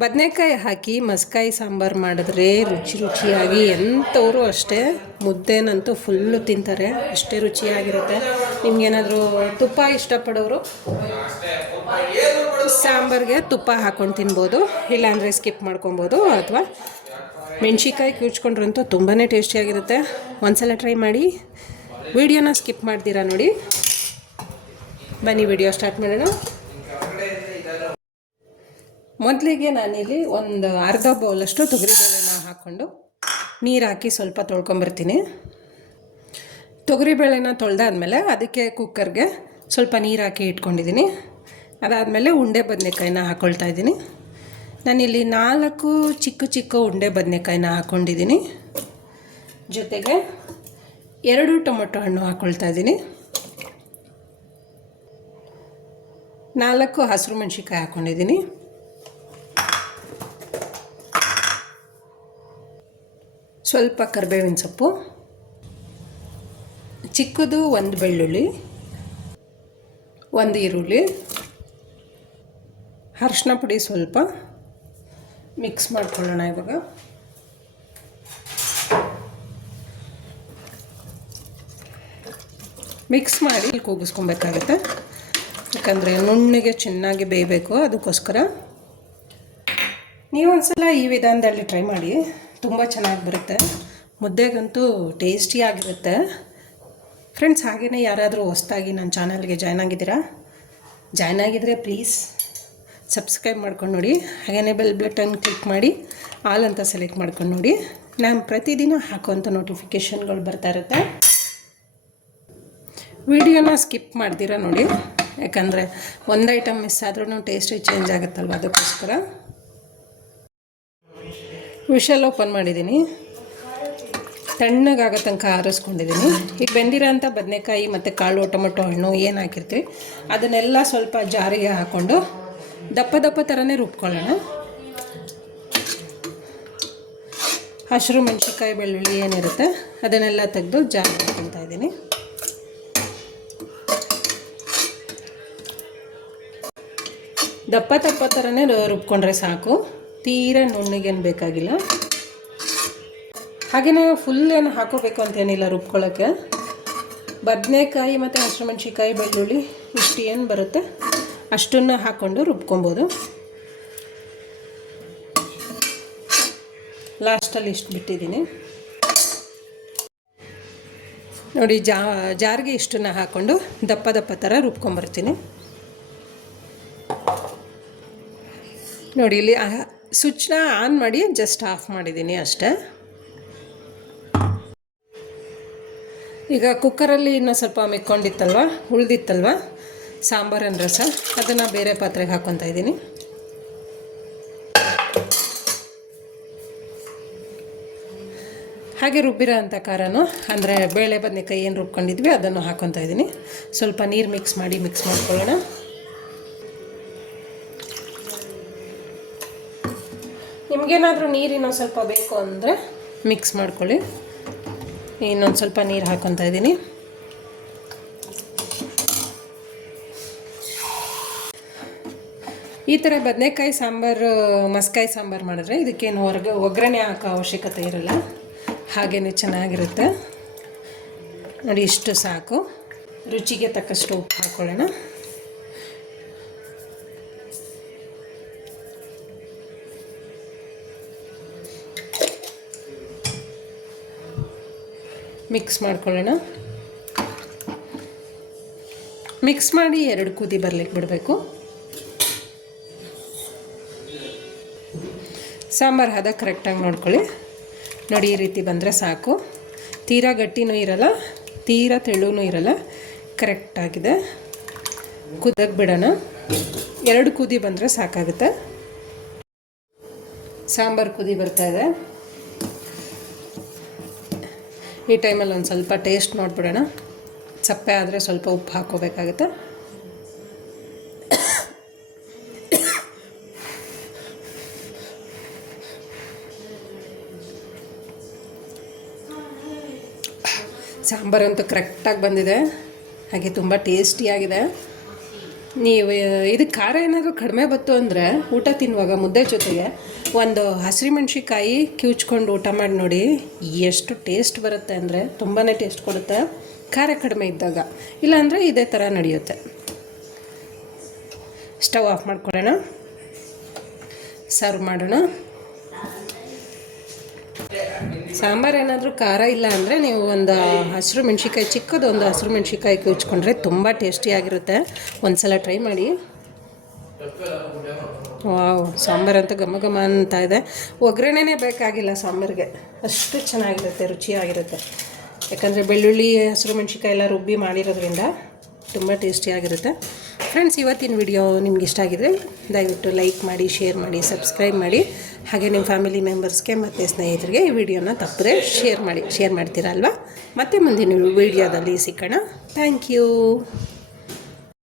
ಬದನೆಕಾಯಿ ಹಾಕಿ ಮಸ್ಕಾಯಿ ಸಾಂಬಾರು ಮಾಡಿದ್ರೆ ರುಚಿಯಾಗಿ ಎಂಥವರು ಅಷ್ಟೇ ಮುದ್ದೆನಂತೂ ಫುಲ್ಲು ತಿಂತಾರೆ, ಅಷ್ಟೇ ರುಚಿಯಾಗಿರುತ್ತೆ. ನಿಮ್ಗೇನಾದರೂ ತುಪ್ಪ ಇಷ್ಟಪಡೋರು ಸಾಂಬಾರಿಗೆ ತುಪ್ಪ ಹಾಕ್ಕೊಂಡು ತಿನ್ಬೋದು, ಇಲ್ಲಾಂದರೆ ಸ್ಕಿಪ್ ಮಾಡ್ಕೊಬೋದು. ಅಥವಾ ಮೆಣ್ಸಿಕಾಯಿ ಕ್ಯೂಚ್ಕೊಂಡ್ರಂತೂ ತುಂಬಾ ಟೇಸ್ಟಿಯಾಗಿರುತ್ತೆ. ಒಂದ್ಸಲ ಟ್ರೈ ಮಾಡಿ, ವಿಡಿಯೋನ ಸ್ಕಿಪ್ ಮಾಡ್ತೀರಾ ನೋಡಿ. ಬನ್ನಿ ವಿಡಿಯೋ ಸ್ಟಾರ್ಟ್ ಮಾಡೋಣ. ಮೊದಲಿಗೆ ನಾನಿಲ್ಲಿ ಒಂದು ಅರ್ಧ ಬೌಲಷ್ಟು ತೊಗರಿಬೇಳೆನ ಹಾಕ್ಕೊಂಡು ನೀರು ಹಾಕಿ ಸ್ವಲ್ಪ ತೊಳ್ಕೊಂಬರ್ತೀನಿ. ತೊಗರಿಬೇಳೆನ ತೊಳೆದಾದ್ಮೇಲೆ ಅದಕ್ಕೆ ಕುಕ್ಕರ್ಗೆ ಸ್ವಲ್ಪ ನೀರು ಹಾಕಿ ಇಟ್ಕೊಂಡಿದ್ದೀನಿ. ಅದಾದಮೇಲೆ ಉಂಡೆ ಬದನೆಕಾಯಿನ ಹಾಕ್ಕೊಳ್ತಾ ಇದ್ದೀನಿ. ನಾನಿಲ್ಲಿ 4 ಚಿಕ್ಕ ಉಂಡೆ ಬದನೆಕಾಯಿನ ಹಾಕ್ಕೊಂಡಿದ್ದೀನಿ. ಜೊತೆಗೆ 2 ಟೊಮೊಟೊ ಹಣ್ಣು ಹಾಕ್ಕೊಳ್ತಾ ಇದ್ದೀನಿ. 4 ಹಸಿರು ಮೆಣಸಿನ್ಕಾಯಿ ಹಾಕ್ಕೊಂಡಿದ್ದೀನಿ. ಸ್ವಲ್ಪ ಕರಿಬೇವಿನ ಸೊಪ್ಪು, ಚಿಕ್ಕದು 1 ಬೆಳ್ಳುಳ್ಳಿ, 1 ಈರುಳ್ಳಿ, ಅರಿಶಿನ ಪುಡಿ ಸ್ವಲ್ಪ ಮಿಕ್ಸ್ ಮಾಡ್ಕೊಳ್ಳೋಣ. ಇವಾಗ ಮಿಕ್ಸ್ ಮಾಡಿ ಕೂಗಿಸ್ಕೊಬೇಕಾಗತ್ತೆ, ಯಾಕಂದರೆ ನುಣ್ಣಗೆ ಚೆನ್ನಾಗಿ ಬೇಯಬೇಕು. ಅದಕ್ಕೋಸ್ಕರ ನೀವು ಒಂದ್ಸಲ ಈ ವಿಧಾನದಲ್ಲಿ ಟ್ರೈ ಮಾಡಿ, ತುಂಬ ಚೆನ್ನಾಗಿ ಬರುತ್ತೆ. ಮುದ್ದೆಗಂತೂ ಟೇಸ್ಟಿಯಾಗಿರುತ್ತೆ ಫ್ರೆಂಡ್ಸ್. ಹಾಗೆಯೇ ಯಾರಾದರೂ ಹೊಸದಾಗಿ ನನ್ನ ಚಾನಲ್ಗೆ ಜಾಯ್ನ್ ಆಗಿದ್ದರೆ ಪ್ಲೀಸ್ ಸಬ್ಸ್ಕ್ರೈಬ್ ಮಾಡ್ಕೊಂಡು ನೋಡಿ. ಹಾಗೆಯೇ ಬೆಲ್ ಬಟನ್ ಕ್ಲಿಕ್ ಮಾಡಿ ಆಲ್ ಅಂತ ಸೆಲೆಕ್ಟ್ ಮಾಡ್ಕೊಂಡು ನೋಡಿ. ನಾನು ಪ್ರತಿದಿನ ಹಾಕುವಂಥ ನೋಟಿಫಿಕೇಷನ್ಗಳು ಬರ್ತಾ ಇರುತ್ತೆ. ವಿಡಿಯೋನ ಸ್ಕಿಪ್ ಮಾಡ್ತೀರಾ ನೋಡಿ, ಯಾಕಂದರೆ ಒಂದು ಐಟಮ್ ಮಿಸ್ ಆದ್ರೂ ಟೇಸ್ಟ್ ಚೇಂಜ್ ಆಗುತ್ತಲ್ವ, ಅದಕ್ಕೋಸ್ಕರ. ವಿಷಲ್ ಓಪನ್ ಮಾಡಿದ್ದೀನಿ, ತಣ್ಣಗಾಗೋ ತನಕ ಆರಿಸ್ಕೊಂಡಿದ್ದೀನಿ. ಈಗ ಬೆಂದಿರೋ ಅಂಥ ಬದನೆಕಾಯಿ ಮತ್ತು ಕಾಳು, ಟೊಮೊಟೊ ಹಣ್ಣು ಏನು ಹಾಕಿರ್ತೀವಿ ಅದನ್ನೆಲ್ಲ ಸ್ವಲ್ಪ ಜಾರಿಗೆ ಹಾಕ್ಕೊಂಡು ದಪ್ಪ ಥರನೇ ರುಬ್ಕೊಳ್ಳೋಣ. ಹಸಿರು ಮೆಣಸಿನ್ಕಾಯಿ, ಬೆಳ್ಳುಳ್ಳಿ ಏನಿರುತ್ತೆ ಅದನ್ನೆಲ್ಲ ತೆಗೆದು ಜಾರಿಗೆ ಹಾಕ್ಕೊಳ್ತಾ ಇದ್ದೀನಿ. ದಪ್ಪ ಥರನೇ ರುಬ್ಕೊಂಡ್ರೆ ಸಾಕು, ತೀರ ನುಣ್ಣಗೇನು ಬೇಕಾಗಿಲ್ಲ. ಹಾಗೆಯೇ ಫುಲ್ ಏನು ಹಾಕೋಬೇಕು ಅಂತೇನಿಲ್ಲ ರುಬ್ಕೊಳ್ಳೋಕ್ಕೆ. ಬದನೆಕಾಯಿ ಮತ್ತು ಹಸಿರು ಮೆಣಸಿನ್ಕಾಯಿ, ಬೆಳ್ಳುಳ್ಳಿ ಇಷ್ಟು ಏನು ಬರುತ್ತೆ ಅಷ್ಟನ್ನು ಹಾಕ್ಕೊಂಡು ರುಬ್ಕೊಬೋದು. ಲಾಸ್ಟಲ್ಲಿ ಇಷ್ಟು ಬಿಟ್ಟಿದ್ದೀನಿ ನೋಡಿ. ಜಾರಿಗೆ ಇಷ್ಟನ್ನು ಹಾಕ್ಕೊಂಡು ದಪ್ಪ ಥರ ರುಬ್ಕೊಂಬರ್ತೀನಿ ನೋಡಿ. ಇಲ್ಲಿ ಸ್ವಿಚ್ನ ಆನ್ ಮಾಡಿ ಜಸ್ಟ್ ಆಫ್ ಮಾಡಿದ್ದೀನಿ ಅಷ್ಟೇ. ಈಗ ಕುಕ್ಕರಲ್ಲಿ ಇನ್ನೂ ಸ್ವಲ್ಪ ಉಳಿದಿತ್ತಲ್ವ ಸಾಂಬಾರಿನ ರಸ, ಅದನ್ನು ಬೇರೆ ಪಾತ್ರೆಗೆ ಹಾಕ್ಕೊತಾ ಇದ್ದೀನಿ. ಹಾಗೆ ರುಬ್ಬಿರೋ ಅಂಥ ಖಾರನೂ, ಅಂದರೆ ಬೇಳೆ ಬದನೆಕಾಯಿ ಏನು ರುಬ್ಕೊಂಡಿದ್ವಿ ಅದನ್ನು ಹಾಕ್ಕೊತಾ ಇದ್ದೀನಿ. ಸ್ವಲ್ಪ ನೀರು ಮಿಕ್ಸ್ ಮಾಡ್ಕೊಳ್ಳೋಣ. ನಿಮಗೇನಾದರೂ ನೀರು ಇನ್ನೊಂದು ಸ್ವಲ್ಪ ಬೇಕು ಅಂದರೆ ಮಿಕ್ಸ್ ಮಾಡ್ಕೊಳ್ಳಿ. ಇನ್ನೊಂದು ಸ್ವಲ್ಪ ನೀರು ಹಾಕ್ಕೊತಾ ಇದ್ದೀನಿ. ಈ ಥರ ಬದನೆಕಾಯಿ ಸಾಂಬಾರು, ಮಸ್ಕಾಯಿ ಸಾಂಬಾರು ಮಾಡಿದ್ರೆ ಇದಕ್ಕೇನು ಒಗ್ಗರಣೆ ಹಾಕೋ ಅವಶ್ಯಕತೆ ಇರಲ್ಲ, ಹಾಗೇ ಚೆನ್ನಾಗಿರುತ್ತೆ ನೋಡಿ. ಇಷ್ಟು ಸಾಕು. ರುಚಿಗೆ ತಕ್ಕಷ್ಟು ಉಪ್ಪು ಹಾಕ್ಕೊಳ್ಳೋಣ. ಮಿಕ್ಸ್ ಮಾಡ್ಕೊಳ್ಳೋಣ. ಮಿಕ್ಸ್ ಮಾಡಿ 2 ಕುದಿ ಬರಲಿಕ್ಕೆ ಬಿಡಬೇಕು. ಸಾಂಬಾರು ಹದ ಕರೆಕ್ಟಾಗಿ ನೋಡ್ಕೊಳ್ಳಿ ನೋಡಿ. ಈ ರೀತಿ ಬಂದರೆ ಸಾಕು. ತೀರಾ ಗಟ್ಟಿನೂ ಇರಲ್ಲ, ತೀರಾ ತೆಳುನೂ ಇರಲ್ಲ, ಕರೆಕ್ಟಾಗಿದೆ. ಕುದಕ್ಕೆ ಬಿಡೋಣ. 2 ಕುದಿ ಬಂದರೆ ಸಾಕಾಗುತ್ತೆ. ಸಾಂಬಾರು ಕುದಿ ಬರ್ತಾಯಿದೆ. ಈ ಟೈಮಲ್ಲಿ ಒಂದು ಸ್ವಲ್ಪ ಟೇಸ್ಟ್ ನೋಡ್ಬಿಡೋಣ. ಸಪ್ಪೆ ಆದರೆ ಸ್ವಲ್ಪ ಉಪ್ಪು ಹಾಕ್ಕೋಬೇಕಾಗುತ್ತೆ. ಸಾಂಬಾರಂತೂ ಕರೆಕ್ಟಾಗಿ ಬಂದಿದೆ, ಹಾಗೆ ತುಂಬ ಟೇಸ್ಟಿಯಾಗಿದೆ. ನೀವು ಇದಕ್ಕೆ ಖಾರ ಏನಾದರೂ ಕಡಿಮೆ ಬಂತು ಅಂದರೆ ಊಟ ತಿನ್ನುವಾಗ ಮುದ್ದೆ ಜೊತೆಗೆ ಒಂದು ಹಸಿಮೆಣ್ಸಿಕಾಯಿ ಕಿವುಚ್ಕೊಂಡು ಊಟ ಮಾಡಿ ನೋಡಿ, ಎಷ್ಟು ಟೇಸ್ಟ್ ಬರುತ್ತೆ ಅಂದರೆ ತುಂಬಾ ಟೇಸ್ಟ್ ಕೊಡುತ್ತೆ ಖಾರ ಕಡಿಮೆ ಇದ್ದಾಗ. ಇಲ್ಲಾಂದರೆ ಇದೇ ಥರ ನಡೆಯುತ್ತೆ. ಸ್ಟವ್ ಆಫ್ ಮಾಡ್ಕೊಳ್ಳೋಣ, ಸರ್ವ್ ಮಾಡೋಣ. ಸಾಂಬಾರು ಏನಾದರೂ ಖಾರ ಇಲ್ಲ ಅಂದರೆ ನೀವು ಒಂದು ಹಸಿರು ಮೆಣ್ಸಿಕಾಯಿ, ಚಿಕ್ಕದು ಒಂದು ಹಸಿರು ಮೆಣ್ಸಿಕಾಯಿ ಕಿವುಚ್ಕೊಂಡ್ರೆ ತುಂಬ ಟೇಸ್ಟಿಯಾಗಿರುತ್ತೆ. ಒಂದು ಸಲ ಟ್ರೈ ಮಾಡಿ. ವಾವ್, ಸಾಂಬಾರಂತೂ ಘಮ ಘಮ ಅಂತ ಇದೆ. ಒಗ್ಗರಣೆನೇ ಬೇಕಾಗಿಲ್ಲ ಸಾಂಬಾರಿಗೆ, ಅಷ್ಟು ಚೆನ್ನಾಗಿರುತ್ತೆ, ರುಚಿಯಾಗಿರುತ್ತೆ. ಯಾಕಂದರೆ ಬೆಳ್ಳುಳ್ಳಿ, ಹಸಿರು ಮೆಣ್ಸಿಕಾಯಿ ಎಲ್ಲ ರುಬ್ಬಿ ಮಾಡಿರೋದ್ರಿಂದ ತುಂಬ ಟೇಸ್ಟಿಯಾಗಿರುತ್ತೆ. ಫ್ರೆಂಡ್ಸ್, ಇವತ್ತಿನ ವಿಡಿಯೋ ನಿಮ್ಗೆ ಇಷ್ಟ ಆಗಿದ್ರೆ ದಯವಿಟ್ಟು ಲೈಕ್ ಮಾಡಿ, ಶೇರ್ ಮಾಡಿ, ಸಬ್ಸ್ಕ್ರೈಬ್ ಮಾಡಿ. ಹಾಗೆ ನಿಮ್ಮ ಫ್ಯಾಮಿಲಿ ಮೆಂಬರ್ಸ್ಗೆ ಮತ್ತು ಸ್ನೇಹಿತರಿಗೆ ಈ ವಿಡಿಯೋನ ತಪ್ಪದೆ ಶೇರ್ ಮಾಡ್ತೀರಾ ಅಲ್ವಾ? ಮತ್ತೆ ಮುಂದಿನ ವಿಡಿಯೋದಲ್ಲಿ ಸಿಗೋಣ. Thank you.